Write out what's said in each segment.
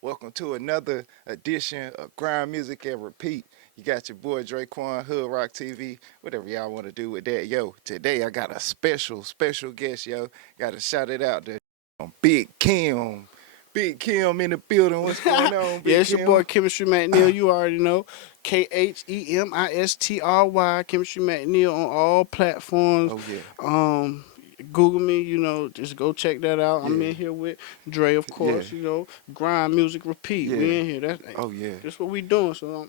Welcome to another edition of Grind Music and Repeat. You got your boy Draquan, Hood Rock TV, whatever y'all want to do with that. Yo, today I got a special guest, yo. Got to shout it out to Big Kim. Big Kim in the building. What's going on, Yeah, Big it's your boy Kim? Chemistry McNeil. You already know. Khemistry, Chemistry McNeil on all platforms. Oh, yeah. Um, Google me, just go check that out. I'm Yeah. in here with Dre, of Yeah. course, Grind.Music.Repeat. Yeah. We in here. Oh, yeah. That's what we doing. So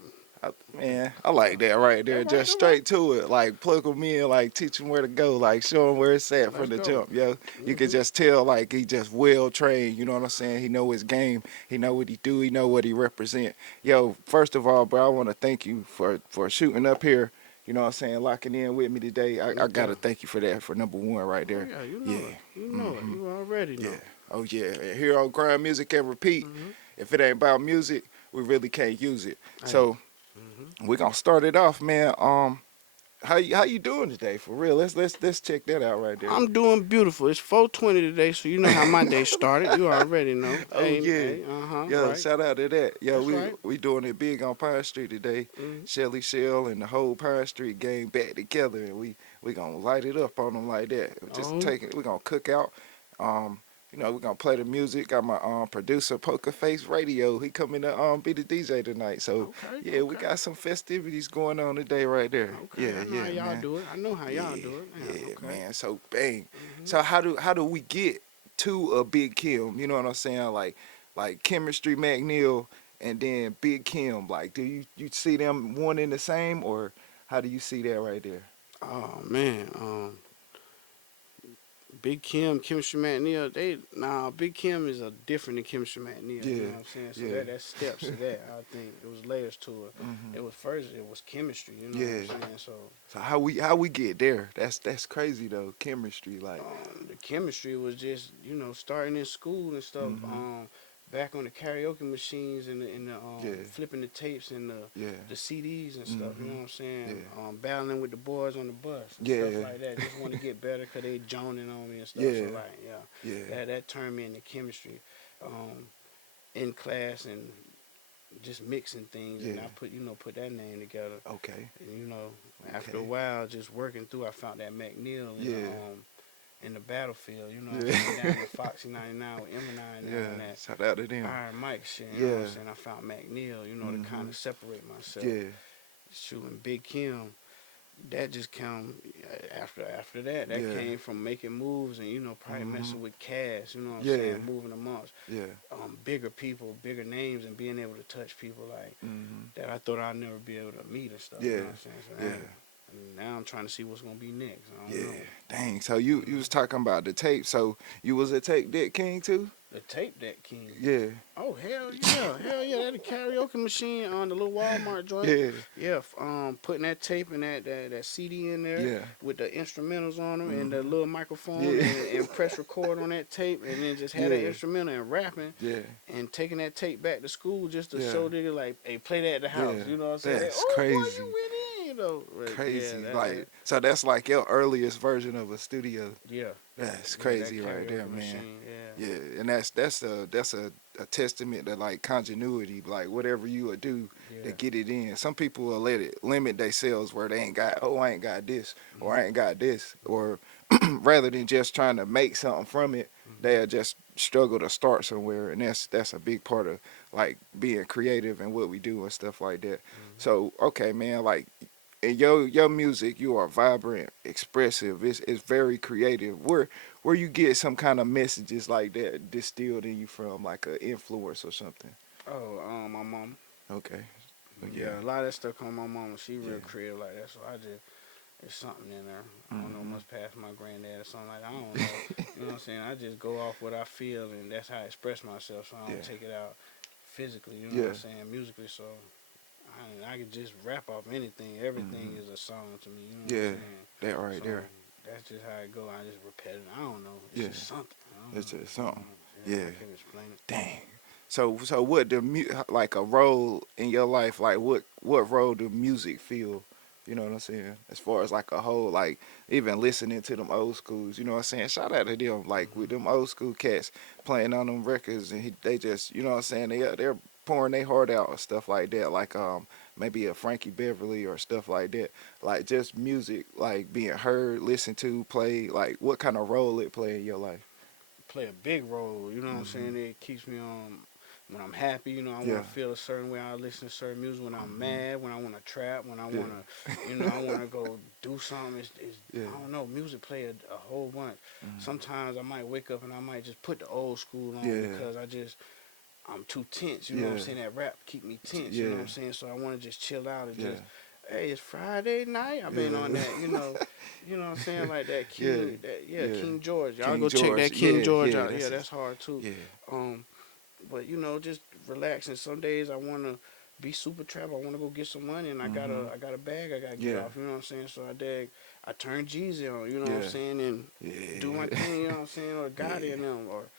Man, I like that right there. Just all right. straight to it. Like, plug them in, like, teach them where to go, like, show them where it's at from Let's the go. jump, yo. You can hmm just tell, like, he just well trained, you know what I'm saying? He know his game. He know what he do. He know what he represent. Yo, first of all, bro, I want to thank you for shooting up here, you know what I'm saying, locking in with me today. I got Yeah. to thank you for that, for number one right Oh there. yeah, you know Yeah. it. You know it. Mm-hmm. You already Yeah. know. Oh, yeah. And here on Grind Music and Repeat, hmm if it ain't about music, we really can't use it. Hey. So, hmm we're gonna start it off, man. How you doing today? For real, let's check that out right there. I'm doing beautiful. It's 4:20 today, so you know how my day started. You already know. Oh Hey, yeah, hey, yo, right. shout out to that. Yo, That's we right. we doing it big on Pine Street today. hmm Shelly Shell and the whole Pine Street gang back together, and we gonna light it up on them like that. Just Oh, take it. We gonna cook out. Um, we gonna play the music. Got my producer Poker Face Radio. He coming to be the DJ tonight. So okay, yeah, we okay, got some festivities going on today right there. okay. Yeah, I know how yeah, y'all man. do it. I know how y'all Yeah, do it. Yeah, yeah, okay. man. So bang. hmm So how do we get to a Big Kim? You know what I'm saying? Like Chemistry McNeil and then Big Kim. Like, do you see them one in the same, or how do you see that right there? Oh man, Big Kim, Chemistry McNeil. Big Kim is a different than Chemistry McNeil. You Yeah, know what I'm saying? So yeah, that steps to that. I think it was layers to it. hmm It was chemistry. You know what yeah. I'm saying? So So how we get there? That's crazy though. Chemistry, like, the chemistry was just starting in school and stuff. hmm Back on the karaoke machines and the yeah, flipping the tapes and yeah, the CDs and stuff. You know hmm what I'm saying? yeah, Battling with the boys on the bus and stuff yeah, like that. Just want to get better because they joning on me and stuff. So yeah, like yeah, yeah, that turned me into chemistry in class and just mixing things. And yeah. I put that name together. Okay, And after a okay, while, just working through, I found that McNeil yeah, in the battlefield, what I'm yeah, saying, down in Foxy 99 with Eminem and yeah. on that Shout out to them. Iron Mike shit, what Yeah. I'm saying. I found McNeil, to kind hmm of separate myself. Yeah. Shooting Big Kim, that just come after that. That Yeah. came from making moves and, probably hmm messing with Cash, what I'm Yeah. saying, moving amongst Yeah. bigger people, bigger names, and being able to touch people like hmm that I thought I'd never be able to meet and stuff, you know Yeah. what I'm saying? So Yeah. now I'm trying to see what's gonna be next. I don't Yeah. know. Dang. So you was talking about the tape. So you was a tape deck king too? The tape deck king. Yeah. Oh hell yeah! That a karaoke machine on the little Walmart joint. Yeah. Yeah, putting that tape and that CD in there Yeah. with the instrumentals on them and the hmm little microphone Yeah. and press record on that tape and then just have that Yeah. instrumental and rapping Yeah. and taking that tape back to school just to Yeah. show niggas like, hey, play that at the house. Yeah. You know what I'm saying? That's Oh boy, crazy. you went in. But yeah, Crazy. Like, so that's like your earliest version of a studio. yeah, That's yeah, that crazy right there, karaoke man. machine. Yeah. Yeah, and that's a testament to like continuity, like whatever you would do to Yeah. get it in. Some people will let it limit themselves where they ain't got, oh, I ain't got this or hmm I ain't got this, or rather than just trying to make something from it, hmm they'll just struggle to start somewhere, and that's a big part of like being creative and what we do and stuff like that. hmm So okay, man, like in your music, you are vibrant, expressive. It's very creative. Where you get some kind of messages like that distilled in you from, like an influence or something. Oh, my mom. Okay. Oh, yeah. Yeah, a lot of that stuff come from my mama. She real Yeah. creative like that. So it's something in there. I don't know, hmm must pass my granddad or something like that. I don't know. You know what I'm saying? I just go off what I feel and that's how I express myself. So I Yeah. don't take it out physically. You know what Yeah. I'm saying? Musically. So I can just rap off anything. Everything hmm is a song to me. You know what Yeah. I'm saying? That right So there. that's just how it go. I just repeat it. I don't know. It's Yeah. just something. I don't It's know. just something. Yeah, Yeah. I can't explain it. Dang. So what like a role in your life? Like what role do music feel? You know what I'm saying? As far as like a whole, like even listening to them old schools, you know what I'm saying? Shout out to them, like with them old school cats playing on them records, and they just, you know what I'm saying? They're pouring their heart out and stuff like that, like maybe a Frankie Beverly or stuff like that, like just music, like being heard, listened to, played. Like what kind of role it play in your life? Play a big role. You know what I'm Hmm. saying? It keeps me when I'm happy. You know, I Yeah. want to feel a certain way. I listen to certain music when I'm Hmm. mad. When I want to trap. When I Yeah. want to, I want to go do something. Yeah. I don't know. Music play a whole bunch. Hmm. Sometimes I might wake up and I might just put the old school on Yeah. because I'm too tense. You know what I'm Yeah. saying? That rap keep me tense. You know what Yeah. I'm saying? So I want to just chill out and Yeah. just, hey, it's Friday night. I've been on Yeah. that. You know what I'm saying? Like that Yeah. King, Yeah. King George. Y'all King go check George. that King Yeah. George Yeah. out. Yeah, That's his. that's hard too. Yeah. Um, but just relaxing. Some days I wanna be super trap. I wanna go get some money, and Hmm. I got a bag I gotta get Yeah. off. You know what I'm saying? So I turn Jeezy on. You know what I'm Yeah. saying? And do my Yeah. thing. You know what I'm saying? Or Gotti Yeah. and them, or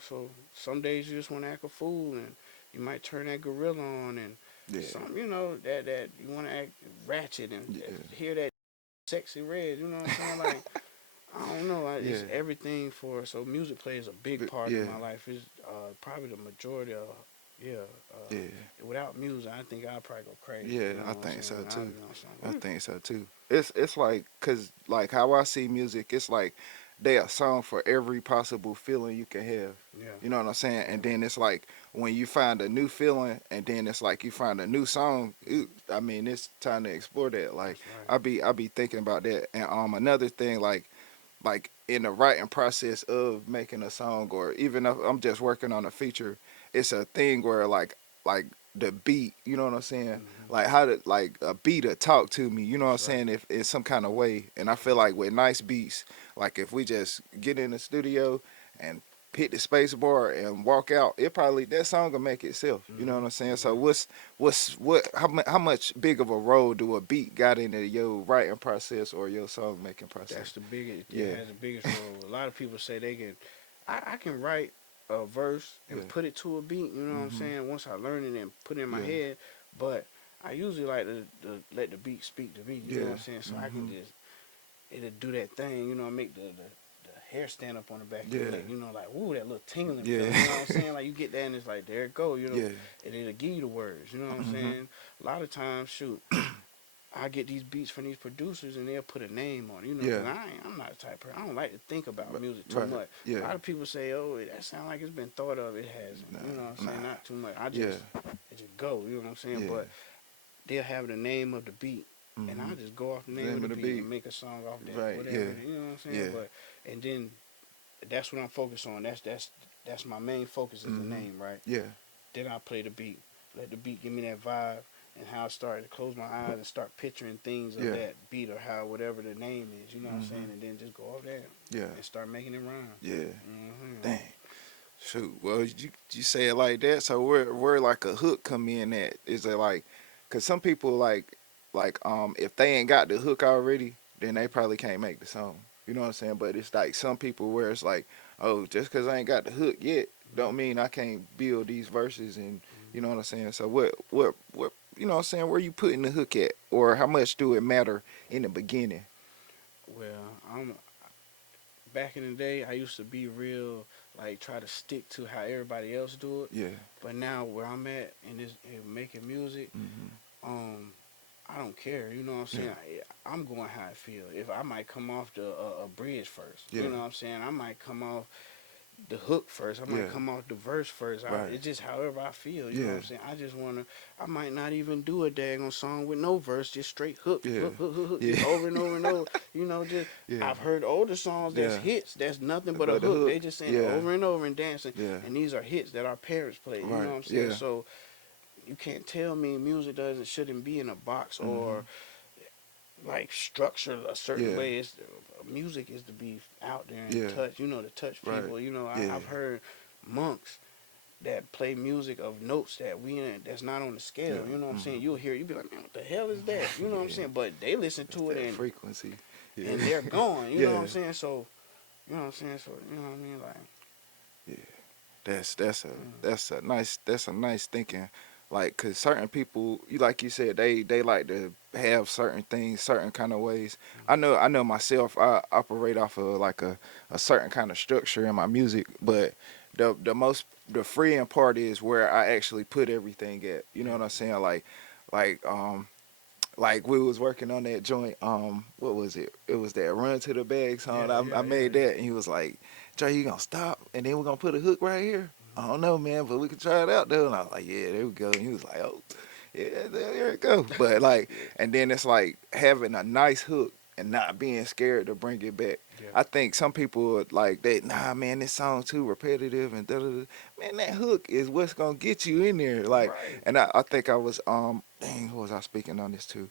So some days you just wanna act a fool, and you might turn that gorilla on, and Yeah. some that you wanna act ratchet and Yeah. hear that sexy red. You know what I'm saying? Like. I don't know. Yeah. It's everything for so music plays a big part in Yeah. my life. It's probably the majority of yeah. Yeah. Without music, I think I'd probably go crazy. Yeah. You know I what I'm think saying? so too. I What? think so too. It's like cause like how I see music, it's like they a song for every possible feeling you can have. Yeah, You know what I'm saying? yeah. And then it's like when you find a new feeling, and then it's like you find a new song. I mean, it's time to explore that. Like That's right. I be thinking about that. And another thing, like in the writing process of making a song, or even if I'm just working on a feature, it's a thing where like the beat, you know what I'm saying? Hmm. Like how to like a beat to talk to me, you know what I'm That's right. saying? If in some kind of way. And I feel like with nice beats, like if we just get in the studio and hit the space bar and walk out, it probably that song will make itself. You know what I'm saying? So Yeah. how much big of a role do a beat got into your writing process or your song making process? That's the biggest. It Yeah. has the biggest role. A lot of people say they can. I can write a verse Yeah. and put it to a beat. You know what I'm Mhm. saying? Once I learn it and put it in my Yeah. head, but I usually like to let the beat speak to me. You know what Yeah. I'm saying? So I can Mhm. just it'll do that thing. Make the hair stand up on the back of your Yeah. neck. Like ooh, that little tingling Yeah. feeling. You know what I'm saying? Like you get that and it's like there it go. Yeah. And it'll give you the words. You know what I'm Mhm. saying? A lot of times, shoot. I get these beats from these producers and they'll put a name on it, Yeah. because I'm not the type of person. I don't like to think about music too Right. much. A Yeah. lot of people say, oh, that sounds like it's been thought of. It hasn't. Nah. You know what I'm saying? Nah. Not too much. Yeah. It just go. You know what I'm saying? Yeah. But they'll have the name of the beat. And I'll Mhm. just go off the name Name of of the the beat beat. and make a song off that, Right. whatever. Yeah. You know what I'm saying? Yeah. And then that's what I'm focused on. That's my main focus is the Mhm. name, right? Yeah. Then I play the beat. Let the beat give me that vibe and how I started to close my eyes and start picturing things of Yeah. that beat or how whatever the name is, you know what I'm saying? Mhm. And then just go off there Yeah. and start making it rhyme. Yeah. Hmm. Dang. Shoot. Well, you say it like that. So where like a hook come in at? Is it like, cause some people like if they ain't got the hook already, then they probably can't make the song. You know what I'm saying? But it's like some people where it's like, oh, just cause I ain't got the hook yet, don't mean I can't build these verses, and you know what I'm saying. So what you know what I'm saying? Where you putting the hook at, or how much do it matter in the beginning? Well, I'm back in the day, I used to be real like try to stick to how everybody else do it. Yeah. But now where I'm at in making music, Mhm. um, I don't care. You know what I'm Yeah. saying? I'm going how I feel. If I might come off a bridge first, Yeah. you know what I'm saying? I might come off the hook first. I might Yeah. come off the verse first. Right. It's just however I feel. You know what Yeah. I'm saying? I just wanna. I might not even do a daggone song with no verse, just straight hook, Yeah. hook, hook, hook, hook, just Yeah. over and over and over. Just Yeah. I've heard older songs that's Yeah. hits. That's nothing but a But the hook. They hook. just saying it Yeah. over and over and dancing. Yeah. And these are hits that our parents played. You know Right. what I'm saying? Yeah. So you can't tell me music shouldn't be in a box or Mhm. like structured a certain Yeah. way. It's music is to be out there and Yeah. touch. To touch Right. people. Yeah. I've heard monks that play music of notes that's not on the scale. Yeah. You know what I'm saying? Mhm. You'll hear it, you'll be like, man, what the hell is that? You know what I'm Yeah. saying? But they listen That's to it that and frequency. Yeah. they're gone. You know what Yeah. I'm saying? So you know what I'm saying? So you know what I mean? Like Yeah. That's mm, that's a nice thinking like, cause certain people, you like you said, they like to have certain things, certain kind of ways. I know myself. I operate off of like a certain kind of structure in my music, but the freeing part is where I actually put everything at. You know Yeah, what I'm saying? Like like we was working on that joint. What was it? It was that Run to the Bag song. yeah, I yeah, yeah, made yeah. that, and he was like, "Jay, you gonna stop, and then we're gonna put a hook right here." I don't know, man, but we can try it out though. And I was like, "Yeah, there we go." And he was like, "Oh, yeah, there it go." But like, Yeah, and then it's like having a nice hook and not being scared to bring it back. yeah, I think some people would like they, nah, man, this song too repetitive and da da da. Man, that hook is what's gonna get you in there. Like, right. and I think I was dang, who was I speaking on this to?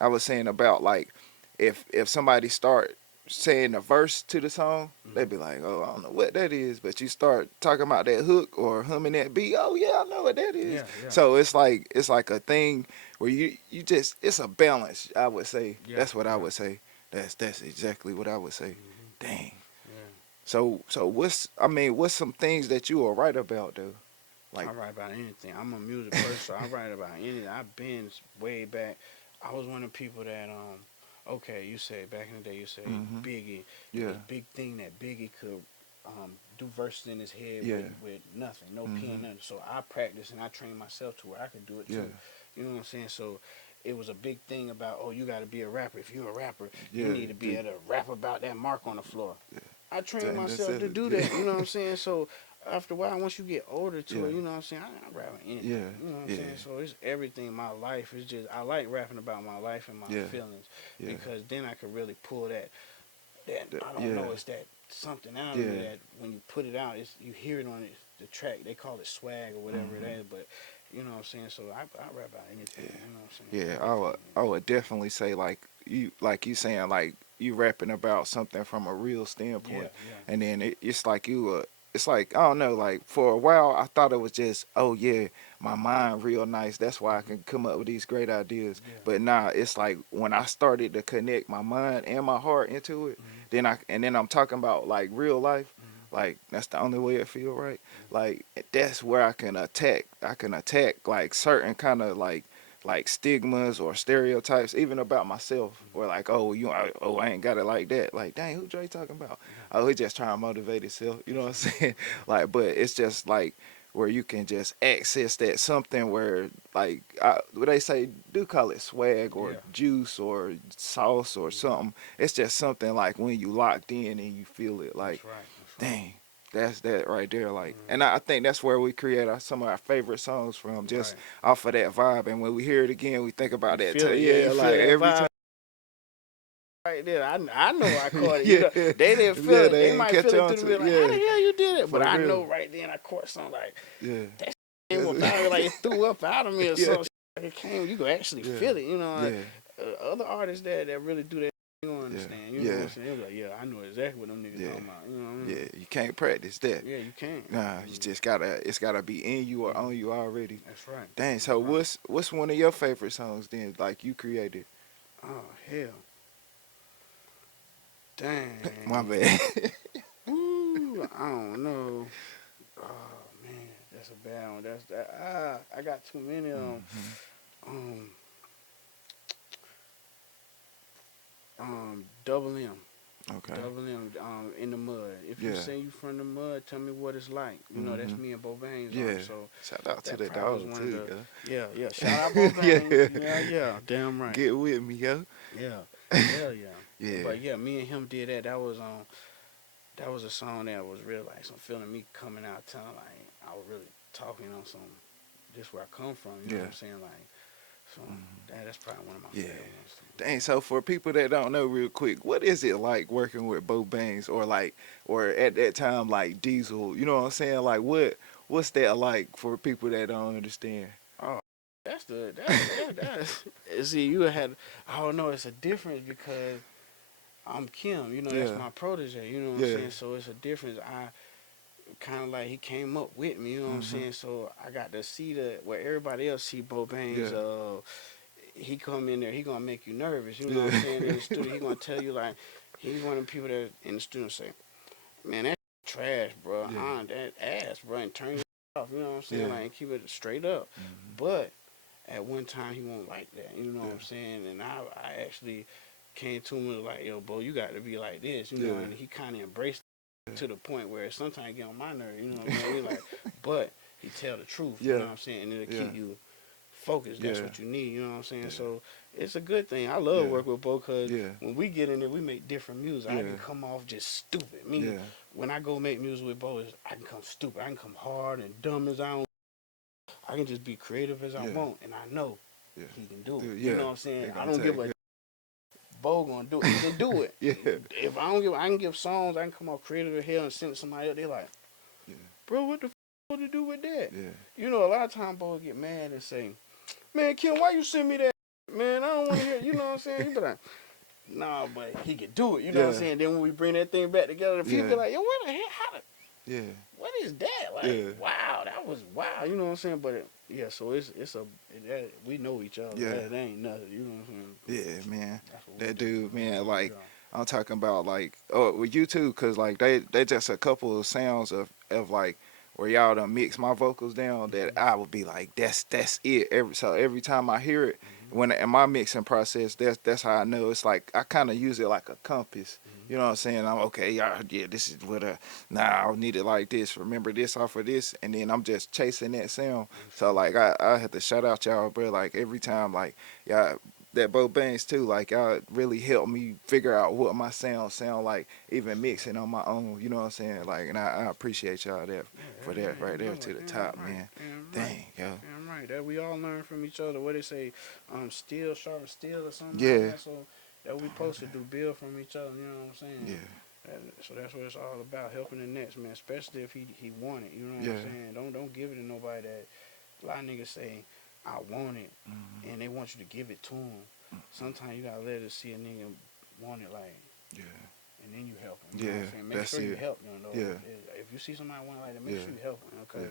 I was saying about like if somebody start saying a verse to the song, they'd Hmm. be like, "Oh, I don't know what that is," but you start talking about that hook or humming that beat, "Oh yeah, I know what that is." Yeah, yeah, So it's like a thing where you just it's a balance. I would say yeah, that's what I yeah. would say. That's exactly what I would say. Hmm. Dang. Yeah. So what's some things that you are right about though? I Like, write about anything. I'm a music person, so I write about anything. I've been way back. I was one of the people that okay, you said back in the day, you say mm-hmm. Biggie. It Yeah, was big thing that Biggie could do verses in his head yeah, with nothing, no pen, mm-hmm. nothing. So I practiced and I trained myself to where I could do it Yeah, too. You know what I'm saying? So it was a big thing about, oh, you got to be a rapper. If you're a rapper, you yeah. need to be able to rap about that mark on the floor. I trained Dang, that's myself it. to do Yeah, that. You know what I'm saying? So after a while, once you get older to yeah, it, you know what I'm saying? I rap about anything. yeah, You know what I'm yeah, saying? So it's everything. My life is just I like rapping about my life and my yeah, feelings yeah, because then I can really pull that I don't yeah, know. It's that something out of me yeah. that when you put it out, it's you hear it on the track. They call it swag or whatever it Mm-hmm. is, but you know what I'm saying. So I rap about anything. Yeah, You know what I'm saying? yeah. Everything. I would definitely say like you saying like you rapping about something from a real Yeah, standpoint, yeah, and then it's like it's like I don't know, like for a while I thought it was just, oh yeah, my mind real nice, that's why I hmm, can come up with these great ideas. yeah, But nah, it's like when I started to connect my mind and my heart into it, hmm, then I'm talking about like real life. hmm, Like that's the only way it feel right. hmm, Like that's where I can attack like certain kind of like stigmas or stereotypes, even about myself, hmm, or like, oh, I ain't got it like that. Like, dang, who Dre talking about? yeah. Oh, he just trying to motivate himself. You know That's what I'm right. saying? Yeah, Like, but it's just like where you can just access that something where like what they say, do call it swag or yeah. juice or sauce or Hmm. something. It's just something like when you locked in and you feel it. Like, That's right. That's right. dang, that's that right there. Like, and Hmm. I think that's where we create some of our favorite songs from, just Right. off of that vibe. And when we hear it again, we think You about that feel too. it. Yeah, Yeah, you feel like that every vibe time. right there. I know I caught it. You Yeah, know, they didn't feel yeah, it. They they ain't might catch feel it on through the to it. middle, like, how the Yeah, hell you did it? But for I real. know right then I caught something like Yeah, that came up out of me, that's- like it threw up out of me or yeah, something. Like it came, you can actually yeah, feel it. You know, like, yeah, other artists that really do that, you don't yeah, understand. You know what yeah, I'm saying? They be like, yeah, I know exactly what them niggas yeah, talking about. You know what I mean? yeah. You can't practice that. Yeah, you can. Nah, you just gotta. It's gotta be in you or on you already. That's right. Dang. That's So right. what's one of your favorite songs then? Like you created? Oh hell, My dang. bad. Ooh, I don't know. Oh man, that's a bad one. That's that. I got too many of them. Hmm. Um, Double M, Okay. Double M. In the mud. If you Yeah. say you from the mud, tell me what it's like. You know, that's Hmm. me and Bo Baines on. Yeah. So Shout out to that the probably was dog one of too, the. yo. Yeah, yeah. Shout out Bo Baines. Yeah. Yeah, yeah. Damn right. Get with me, yo. Yeah, hell yeah. Yeah. But yeah, me and him did that. That was that was a song that was real like some feeling me coming out telling like I was really talking on some this where I come from. You know what Yeah. I'm saying? Like so Hmm. that's probably one of my Yeah. favorite ones. Dang, so for people that don't know real quick, what is it like working with Bo Bangs or like or at that time like Diesel, you know what I'm saying? Like what's that like for people that don't understand? Oh, that's see you had I don't know it's a difference because I'm Kim. You know that's Yeah. my protege. You know what I'm Yeah. saying? So it's a difference. I kind of like he came up with me. You know what I'm Mhm. saying? So I got to see the where everybody else see Bo Baines. Yeah. He come in there, he gonna make you nervous. You know what I'm Yeah. saying? In the studio, he gonna tell you like he's one of the people that in the studio say, "Man, that trash, bro. Yeah. That ass, bro," and turn you You know what I'm saying? Yeah. Like, and keep it straight up. Mm-hmm. But at one time, he won't like that. You know Yeah. what I'm saying? And I actually came to him and was like, yo, bro, you got to be like this. You know, Yeah. and he kind of embraced it Yeah. to the point where sometimes get on my nerve. You know what I'm saying? He like, but he tell the truth. You know Yeah. what I'm saying? And it'll Yeah. keep you focused. That's Yeah. what you need. You know what I'm saying? Yeah. So it's a good thing. I love Yeah. working with Bo because Yeah. when we get in there, we make different music. I can Yeah. come off just stupid. Me, Yeah. when I go make music with Bo, I can come stupid. I can come hard and dumb as I don't. I can just be creative as I Yeah. want, and I know Yeah. he can do it. Dude, You yeah. know what I'm saying? They I gonna don't give take a it. Bo gonna do it. He can do it. Yeah. If I don't give, I can give songs. I can come out creative as hell and send it to somebody else. They like, Yeah. bro, what the to do with that? Yeah. You know, a lot of times Bo get mad and say, man, Kim, why you send me that? Man, I don't want to hear. You know what I'm saying? He be like, nah, but he can do it. You know what I'm Yeah. saying? Then when we bring that thing back together, the people be Yeah. like, yo, what the hell? Yeah. What is that? Like, Yeah. wow, that was wow. You know what I'm saying? But yeah, so we know each other. Yeah. That ain't nothing. You know what I'm saying? Yeah, man. That's what we That do. dude, man, Yeah. like I'm talking about like with you too, cause like they just a couple of sounds of like where y'all done mix my vocals down that I would be like that's it. Every time I hear it when in my mixing process, that's how I know. It's like I kind of use it like a compass. You know what I'm saying? I'm okay, y'all. Yeah, this is what I need it like this. Remember this off of this, and then I'm just chasing that sound. So like I have to shout out y'all, bro. Like every time, like y'all that Bo Banks too, like y'all really helped me figure out what my sound like, even mixing on my own. You know what I'm saying? Like, and I appreciate y'all that for Yeah, that right you there know to it. the Damn top, right. man. Damn right. Dang, yo. Damn right. That we all learn from each other. What they say, steel sharp steel or something like Yeah, that. So that we supposed to do build from each other. You know what I'm saying? yeah, So that's what it's all about, helping the next man, especially if he want it. You know what I'm yeah. saying? Don't give it to nobody that a lot of niggas say I want it, Mhm. and they want you to give it to them. Sometimes you gotta let it see a nigga want it like, Yeah, and then you help them. You know what yeah. I'm saying? Make That's sure you it. help them though. Yeah, If you see somebody want it like that, make yeah, sure you help them. yeah. Okay,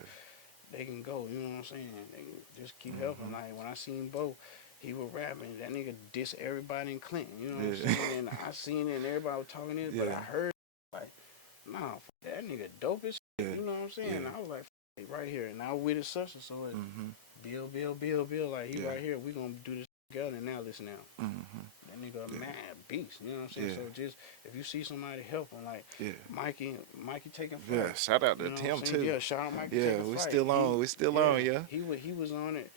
they can go. You know what I'm saying? They can just keep helping. Mhm. Like when I seen Bo, he was rapping. That nigga diss everybody in Clinton. You know what I'm Yeah, saying? And I seen it, and everybody was talking this, but I yeah, heard like, nah, that nigga dope as yeah, shit. You know what I'm saying? yeah. And I was like, right here, and I with it such and so it's Mhm. Bill. Like he Yeah. right here. We gonna do this together. And now listen now. Mhm. That nigga a Yeah, mad beast. You know what I'm saying? yeah, So just if you see somebody help him, like yeah. Mikey taking Yeah. flight. Shout out You to know what I'm Tim saying? too. Yeah, shout out Mikey Yeah, taking we flight. still on. We still Yeah, on. Yeah. he was on it.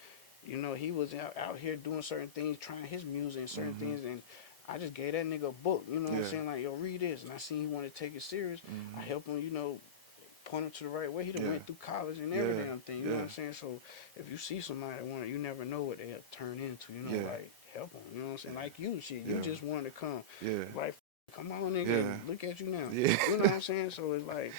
You know, he was out here doing certain things, trying his music and certain Mhm. things, and I just gave that nigga a book. You know what I'm Yeah. saying? Like, yo, read this, and I seen he wanted to take it serious. I Mhm. helped him. You know, point him to the right way. He done Yeah. went through college and every Yeah. damn thing. You know what Yeah. I'm saying? So if you see somebody that want it, you never know what they'll turn into. You know, Yeah. like help them. You know what I'm saying? Like you, shit. You Yeah. just wanted to come. Yeah. Like, come on, nigga. Yeah. Look at you now. Yeah. You know what I'm saying? So it's like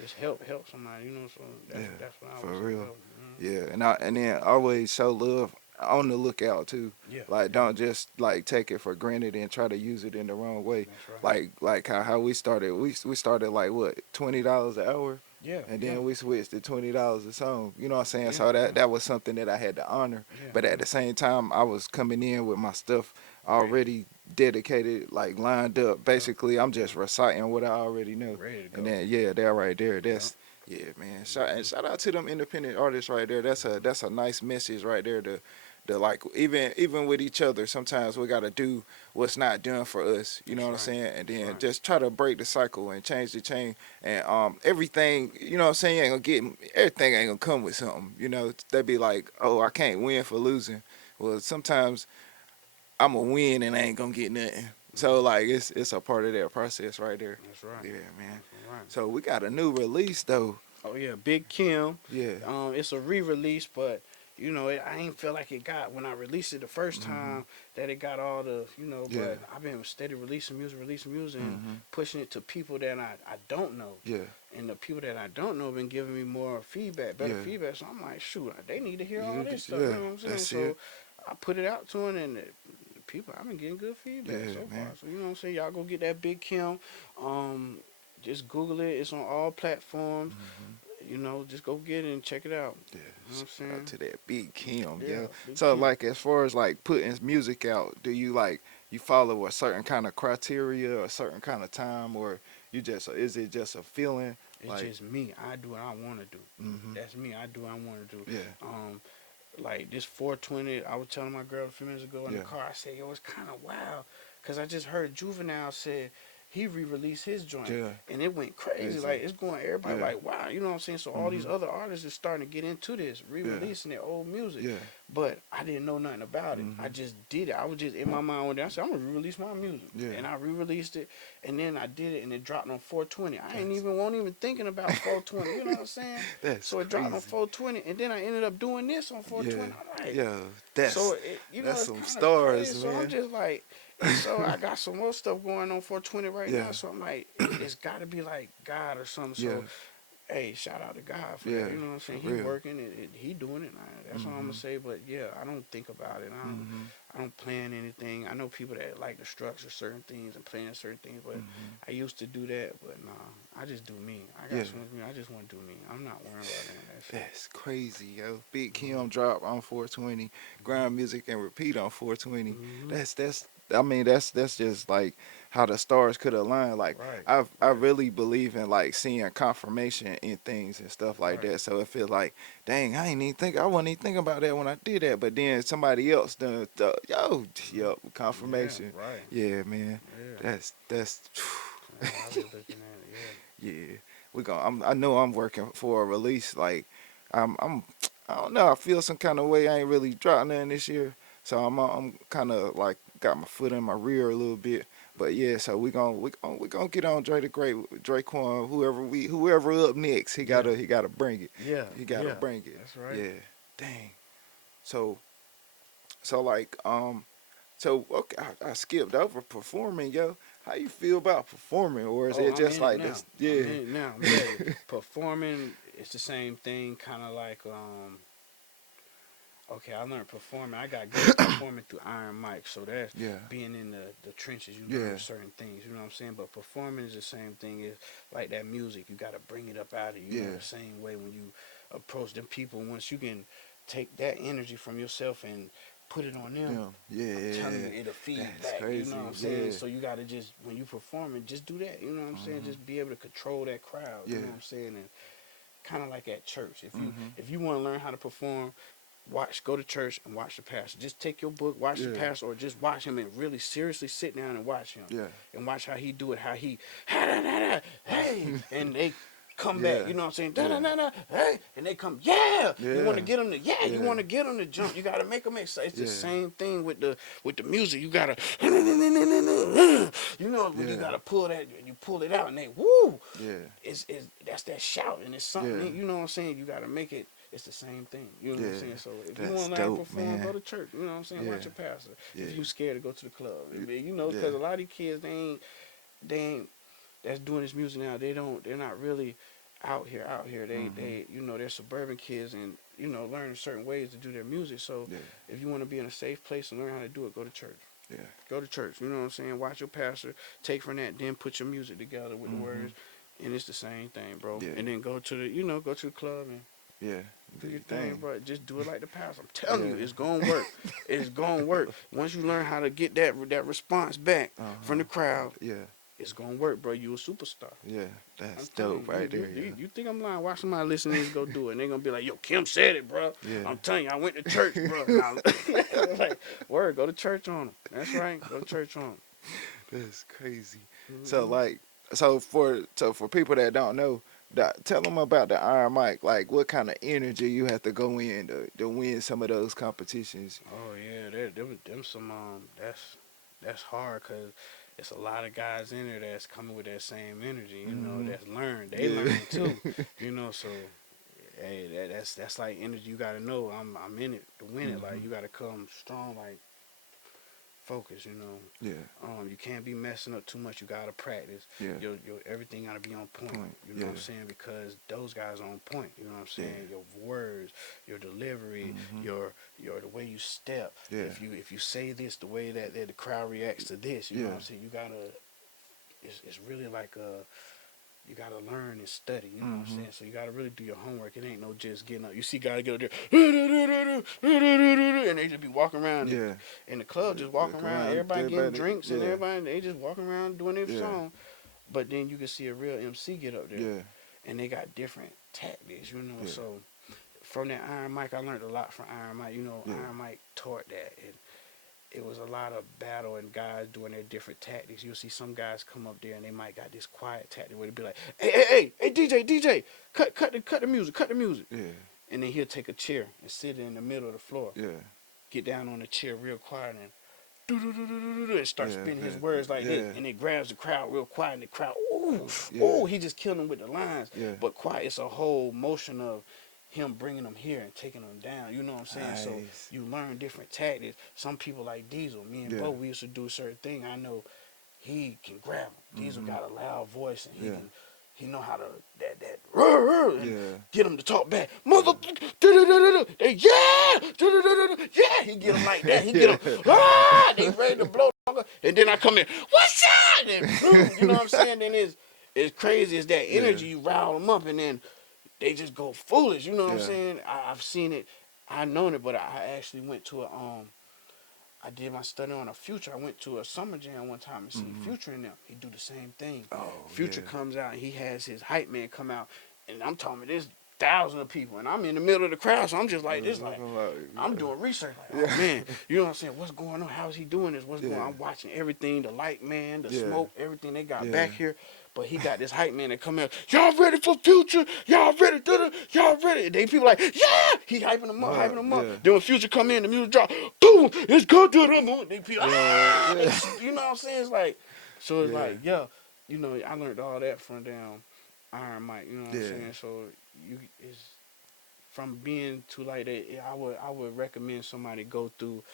just help somebody. You know, so Yeah. that's what I For would say. real. Help, Yeah, and then always show love on the lookout too. Yeah, Like yeah, don't just like take it for granted and try to use it in the wrong way. that's right. Like how we started. We started like what $20 an hour, Yeah, and yeah, then we switched to $20 a song. You know what I'm saying? yeah, So yeah, that was something that I had to honor. yeah, But at yeah. the same time, I was coming in with my stuff Ready, already dedicated, like lined up. yeah, Basically, I'm yeah. just reciting what I already know. Ready to And go. then yeah, that right there, Yeah. that's yeah, man. Shout out to them independent artists right there. That's a nice message right there to like even with each other. Sometimes we gotta do what's not done for us. You know That's what I'm right. saying? And That's then right. just try to break the cycle and change the chain. And everything. You know what I'm saying? Ain't gonna get everything. Ain't gonna come with something. You know they be like, oh, I can't win for losing. Well, sometimes I'm a win and I ain't gonna get nothing. So Mhm. like it's a part of that process right there. That's right. Yeah, man. That's right. So we got a new release though. Oh yeah, Big Kim. Yeah. It's a re-release, but you know, I ain't feel like it got when I released it the first Mhm. time that it got all the Yeah. But I've been steady releasing music, and Mhm. pushing it to people that I don't know, Yeah. and the people that I don't know been giving me more feedback, better Yeah. feedback. So I'm like, shoot, they need to hear all You this just stuff. You yeah. know what I'm saying? That's it. So I put it out to them, and the people I've been getting good feedback Yeah, so far. man. So you know what I'm saying? Y'all go get that Big Kim. Um, just Google it. It's on all platforms. Mhm. You know, just go get it and check it out. Yeah. You know what I'm Shout out saying? to that Big Kim, Yeah, yo. Big So Kim. like as far as like putting music out, do you like you follow a certain kind of criteria, a certain kind of time, or you just is it just a feeling, It's Like, just me. I do what I want to do. mm-hmm. That's me. I do what I want to do. Yeah, Um, like this 420, I was telling my girl a few minutes ago in the yeah, car. I said, yo, it's kind of wild, cause I just heard Juvenile said he re-released his joint, yeah, and it went crazy. crazy. Like it's going, everybody Yeah, like, wow, you know what I'm saying? So all these mm-hmm. other artists are starting to get into this, Yeah, re-releasing their old music. yeah, But I didn't know nothing about it. I mm-hmm. just did it. I was just in my mind one day. I said, I'm gonna re-release my music, Yeah. and I re-released it, and then I did it, and it dropped on 420. I ain't That's even wasn't even thinking about 420. You know what I'm saying? that's So it dropped on crazy. 420, and then I ended up doing this on Yeah, 420. I'm like, yeah. so That's it, that's it's some kind of crazy. stars, So I'm man. just like, and so I got some more stuff going on 420 right Yeah, now. So I'm like, it's got to be like God or something. yeah, So hey, shout out to God for yeah. that. You know what I'm For saying? He real. working and he doing it. That's all I'm gonna Mm-hmm. say. But yeah, I don't think about it. Mm-hmm. I don't plan anything. I know people that like to structure certain things and plan certain things, but Mm-hmm. I used to do that. But nah, I just do me. I Yeah. got so much me. I just want to do me. I'm not worrying about any of that shit. That's crazy, yo. Big Kim Mhm. drop on 420. Grind Music and Repeat on 420. Mhm. That's I mean that's just like how the stars could align. Like Right. I Right. really believe in like seeing confirmation in things and stuff like Right. that. So it feels like, dang, I wasn't even thinking about that when I did that. But then somebody else done yup, Yeah. confirmation. Right. Yeah, man. Yeah. That's That's how I be looking at it. yeah, I know I'm working for a release. Like, I'm. I don't know. I feel some kind of way. I ain't really dropped nothing this year, so I'm kind of like got my foot in my rear a little bit. But yeah, so we gonna get on Dre the Great, Draquan, whoever up next. Yeah. He gotta bring it. Yeah. He Yeah. gotta Yeah. bring it. That's right. Yeah. Dang. So so like so okay, I skipped over performing, yo. How you feel about performing, or is Oh, it I'm just in it like now. this? I'm Yeah. in it now. I'm ready. Performing, it's the same thing. Kind of like okay, I learned performing. I got good at performing through Iron Mike. So that's Yeah. being in the trenches. You Yeah. learn certain things. You know what I'm saying? But performing is the same thing. Is like that music. You got to bring it up out of you. You know, Yeah. the same way when you approach them people. Once you can take that energy from yourself and put it on them, Yeah. Yeah. I'm Yeah. telling Yeah. you, it'll feed That's back. You know crazy. what I'm saying? Yeah. So you gotta just when you performing, just do that. You know what I'm saying? Mhm. Just be able to control that crowd. You know Yeah. what I'm saying? And kind of like at church. Mhm. If you want to learn how to perform, go to church and watch the pastor. Just take your book, watch the Yeah. pastor, or just watch him and really seriously sit down and watch him Yeah. and watch how he do it. How he hey, and they come back. Yeah. You know what I'm saying? Da da Yeah. da da hey, and they come yeah. You want Yeah. to get them to You Yeah. want to get them to jump. You got to make them excited. It's the Yeah. same thing with the music. You gotta you know when you Yeah. gotta pull that you pull it out and they woo. Yeah. It's that's that shout and it's something Yeah. you know what I'm saying. You gotta make it. It's the same thing. You know what I'm Yeah. saying? So if you That's want to learn to dope, perform, go man. to church. You know what I'm saying? Yeah. Watch your pastor. Yeah. If you scared to go to the club, Y- you know, Yeah. because a lot of these kids they ain't that's doing this music now. They're not really out here. Mhm. You know they're suburban kids and you know learning certain ways to do their music. So Yeah. if you want to be in a safe place and learn how to do it, go to church. Yeah. Go to church. You know what I'm saying? Watch your pastor. Take from that. Then put your music together with the Mhm. words, and it's the same thing, bro. Yeah. And then go to go to the club and Yeah. do Do your your thing, thing. bro. Just do it like the pastor. I'm telling you, Yeah. it's gonna work. It's gonna work. Once you learn how to get that response back from Uh-huh. the crowd, Yeah. it's gonna work, bro. You a superstar. Yeah. I'm That's telling dope you. right there, yeah. You think I'm lying? Watch somebody listen to this go do it, and they gonna be like, "Yo, Kim said it, bro." Yeah. I'm telling you, I went to church, bro. And I like, word, go to church on them. That's right, go to church on them. That's crazy. So Mm-hmm. like, for people that don't know, tell them about the Iron Mike. Like, what kind of energy you have to go in to win some of those competitions. Oh yeah, them some that's hard because it's a lot of guys in there that's coming with that same energy. You know, Hmm. that's learned. They Yeah. learning too. You know, so hey, that's like energy. You gotta know I'm in it to win it. Like Hmm. you gotta come strong. Like focus. You know, Yeah. you can't be messing up too much. You gotta practice. Yeah. Your everything gotta be on point. Point. You know Yeah. what I'm saying? Because those guys are on point. You know what I'm Yeah. saying? Your words, your delivery, Hmm. your the way you step. Yeah. If you say this, the way that the crowd reacts to this. You know Yeah. what I'm saying? You gotta. It's really like you gotta learn and study. You know what I'm Hmm. saying? So you gotta really do your homework. It ain't no just getting up. You see guys get up there and they just be walking around Yeah. in the club, just walking Look around. around. Everybody getting Everybody. drinks and Yeah. everybody they just walking around doing their Yeah. song. But then you can see a real MC get up there Yeah. and they got different tactics, you know. Yeah. So from that Iron Mike, I learned a lot from Iron Mike. You know, Yeah. Iron Mike taught that, and it was a lot of battle and guys doing their different tactics. You'll see some guys come up there and they might got this quiet tactic where they be like, hey, DJ, cut the music. Yeah. And then he'll take a chair and sit in the middle of the floor, Yeah. get down on the chair real quiet and and start Yeah. spinning his words like this, Yeah. and it grabs the crowd real quiet, and the crowd, Yeah. he just killed him with the lines. Yeah. But quiet, it's a whole motion of him bringing them here and taking them down. You know what I'm saying? Nice. So you learn different tactics. Some people like Diesel, me and Yeah. Bo, we used to do a certain thing. I know he can grab him. Diesel got a loud voice, and he know how to and Yeah. get him to talk back. Mother, they he get him like that. He get him, they ready to blow. And then I come in, what's up? And boom, you know what I'm saying? Then it's crazy. It's that energy. You rile them up, and then they just go foolish. You know what I'm saying? I've seen it. I known it, but I actually went to I did my study on a Future. I went to a summer jam one time and see Future in them. He do the same thing. Oh, Future yeah. comes out and he has his hype man come out, and I'm talking about this thousands of people, and I'm in the middle of the crowd, so I'm just like this, like I'm doing research, like, oh man, you know what I'm saying? What's going on? How is he doing this? What's going on? I'm watching everything, the light man, the smoke, everything they got back here. But he got this hype man that come out, y'all ready for Future? Y'all ready? Y'all ready? And they people like, yeah! He hyping them up, Then when Future come in, the music drop, boom, it's good to the moon. They people, you know what I'm saying? It's like, so it's like, you know, I learned all that from down Iron Mike, you know what I'm saying? So it's from being to like that, I would recommend somebody go through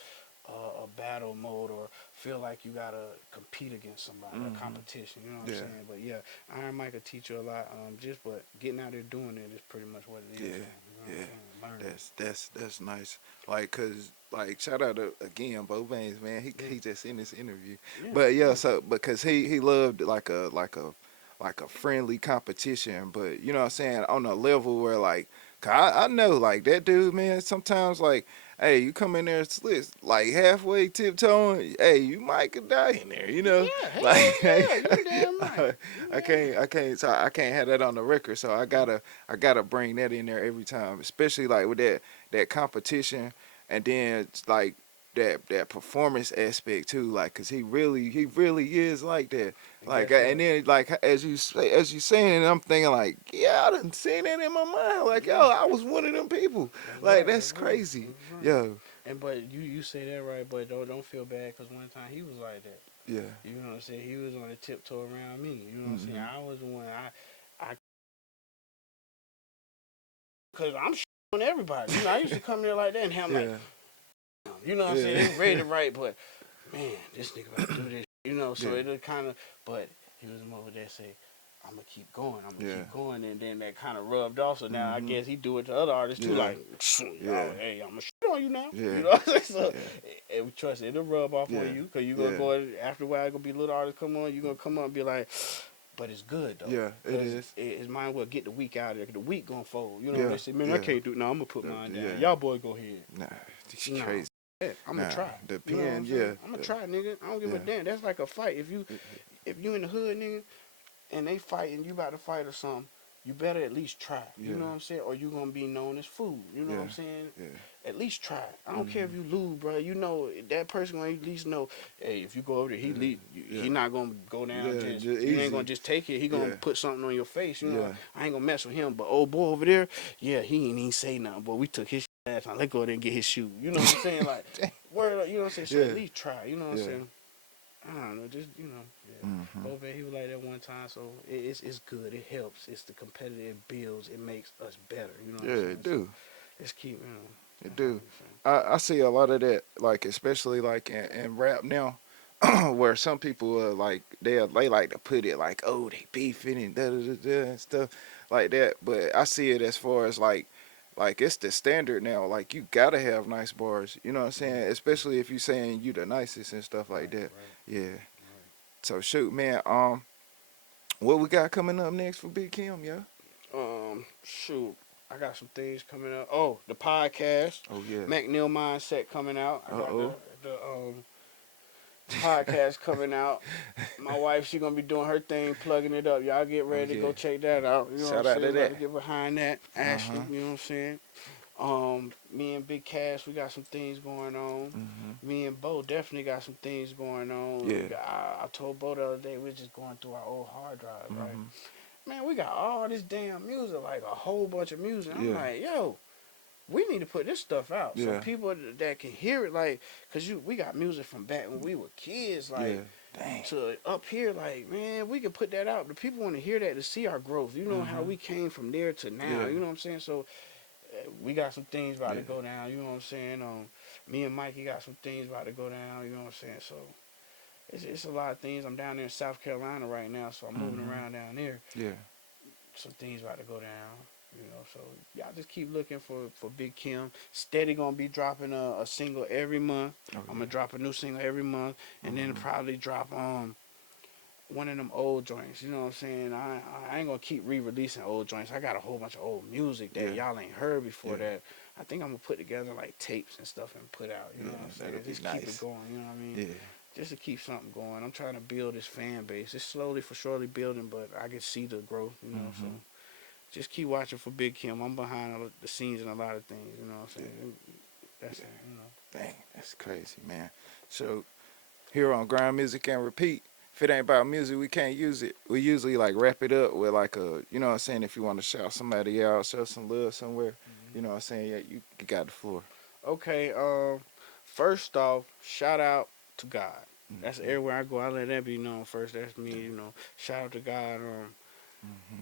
a battle mode or feel like you gotta compete against somebody, a competition. You know what I'm saying? But yeah, Iron Mike will teach you a lot. But getting out there doing it is pretty much what it is. Yeah. You know what I'm saying? That's nice. Like, cause like shout out to, again, Bo Baines, man. He just in this interview, but so because he loved like a friendly competition, but you know what I'm saying, on a level where like, 'cause I know like that dude, man. Sometimes like, hey, you come in there slit, like halfway tiptoeing, hey, you might could die in there, you know. Yeah, hell Like, yeah, you damn right. so I can't have that on the record. So I gotta bring that in there every time, especially like with that competition, and then it's like that performance aspect too, like, 'cause he really is like that. Like, and then like as you saying it, I'm thinking like, yeah, I done seen that in my mind. Like, yo, I was one of them people. Like, that's crazy, yo. And but you say that right, but don't feel bad, because one time he was like that. Yeah. You know what I'm saying? He was on the tiptoe around me. You know what I'm saying? I was the one because I'm on everybody. You know, I used to come there like that and have like, you know what I'm saying? They ready to write, but man, this nigga about to do this. You know, so it kind of, but he was over there say, I'm gonna keep going, keep going, and then that kind of rubbed off. So now I guess he do it to other artists too, like, hey, I'm gonna shit on you now. You know what I'm saying? So trust it, it'll rub off on you, because you gonna go after a while. Gonna be little artists come on, you gonna come up and be like, but it's good though. Yeah, it is. It's mine will get the week out of there. The week gonna fold. You know, they say, man, I can't do it. No, I'm gonna put mine down. Y'all boy go ahead. Nah, it's crazy. I'm gonna try. The you know pen, I'm gonna try, nigga. I don't give a damn. That's like a fight. If you in the hood, nigga, and they fight and you about to fight or something, you better at least try. You know what I'm saying? Or you gonna be known as fool. You know what I'm saying? At least try. I don't care if you lose, bro. You know that person gonna at least know. Hey, if you go over there, he not gonna go down. You ain't gonna just take it. He gonna put something on your face. You know, I ain't gonna mess with him. But old boy over there, he ain't even say nothing. But we took his last time. Let's go there and get his shoe. You know what I'm saying? Like, word up. You know what I'm saying? So at least try. You know what I'm saying? I don't know, just, you know, Bobe, he was like that one time, so it's good, it helps, it's the competitive builds, it makes us better, you know what I'm saying? It do. Let's keep, you know. It do. I see a lot of that, like, especially like in rap now, where some people like they like to put it like, oh, they beefing and and stuff like that, but I see it as far as like it's the standard now. Like, you gotta have nice bars. You know what I'm saying? Especially if you saying you the nicest and stuff like that. Yeah. So shoot, man. What we got coming up next for Big Kim, yo? Shoot, I got some things coming up. Oh, the podcast. Oh yeah. McNeil Mindset coming out. I got podcast coming out. My wife, she gonna be doing her thing, plugging it up. Y'all get Oh ready to yeah. go check that out. You know what I'm Shout out saying? to About that. to get behind that. Uh-huh. Ashley, you know what I'm saying? Me and Big Cash, we got some things going on. Mm-hmm. Me and Bo definitely got some things going on. Yeah. I told Bo the other day we are just going through our old hard drives, right? Mm-hmm. Man, we got all this damn music, like a whole bunch of music. I'm Yeah. like, yo, we need to put this stuff out so Yeah. people that can hear it, like, cause we got music from back when we were kids, Yeah. like, Dang. to up here, like, man, we can put that out. The people want to hear that to see our growth. You know how Mm-hmm. we came from there to now. Yeah. You know what I'm saying? So we got some things about to Yeah. go down. You know what I'm saying? Me and Mikey got some things about to go down. You know what I'm saying? So it's a lot of things. I'm down there in South Carolina right now, so I'm moving Mm-hmm. around down there. Yeah. Some things about to go down. You know, so y'all just keep looking for Big Kim. Steady gonna be dropping a single every month. Oh, I'm gonna drop a new single every month, and then Mm-hmm. probably drop one of them old joints. You know what I'm saying? I ain't gonna keep re-releasing old joints. I got a whole bunch of old music that Yeah. y'all ain't heard before. Yeah. That I think I'm gonna put together like tapes and stuff and put out. You know Yeah. what I'm saying? That'll be Just keep it nice. going. You know what I mean? Yeah. Just to keep something going. I'm trying to build this fan base. It's slowly for surely building, but I can see the growth. You know, so Mm-hmm. just keep watching for Big Kim. I'm behind the scenes in a lot of things. You know what I'm saying? That's it. You know. Dang, that's crazy, man. So here on Grind Music and Repeat, if it ain't about music, we can't use it. We usually like wrap it up with like a, you know what I'm saying, if you want to shout somebody out, show some love somewhere, you know what I'm saying, yeah, you got the floor. Okay. First off, shout out to God. That's Mm-hmm. everywhere I go. I let that be known first. That's me. You know. Shout out to God. Mm-hmm.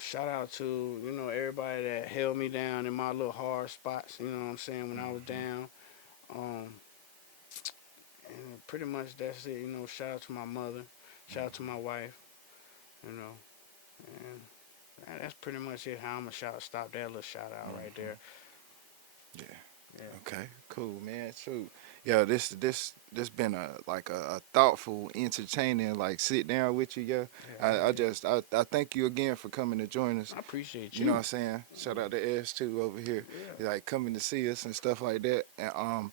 Shout out to everybody that held me down in my little hard spots. You know what I'm saying when I was down. Um, and pretty much that's it. You know. Shout out to my mother. Shout out to my wife. You know. And that's pretty much it. How I'm gonna stop that little shout out right there. Yeah. Yeah. Okay. Cool, man. Shoot. Yo, this been a thoughtful, entertaining like sit down with you, yo. I thank you again for coming to join us. I appreciate you. You know what I'm saying? Shout out to S2 over here. Yeah. Like coming to see us and stuff like that. And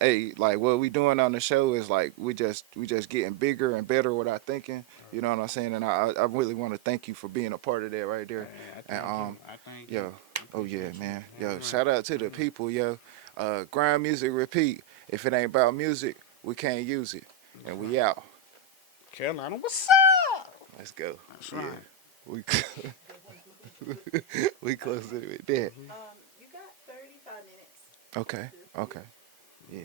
hey, like what we doing on the show is like we just getting bigger and better with our thinking. You know what I'm saying? And I really want to thank you for being a part of that right there. I And thank yo, you. oh yeah, man. Yo, Right. shout out to the people, yo. Grind Music Repeat. If it ain't about music, we can't use it. And we out. Carolina, what's up? Let's go. That's Yeah. right. We we close it with that. You got 35 minutes. Okay. Okay. Yeah.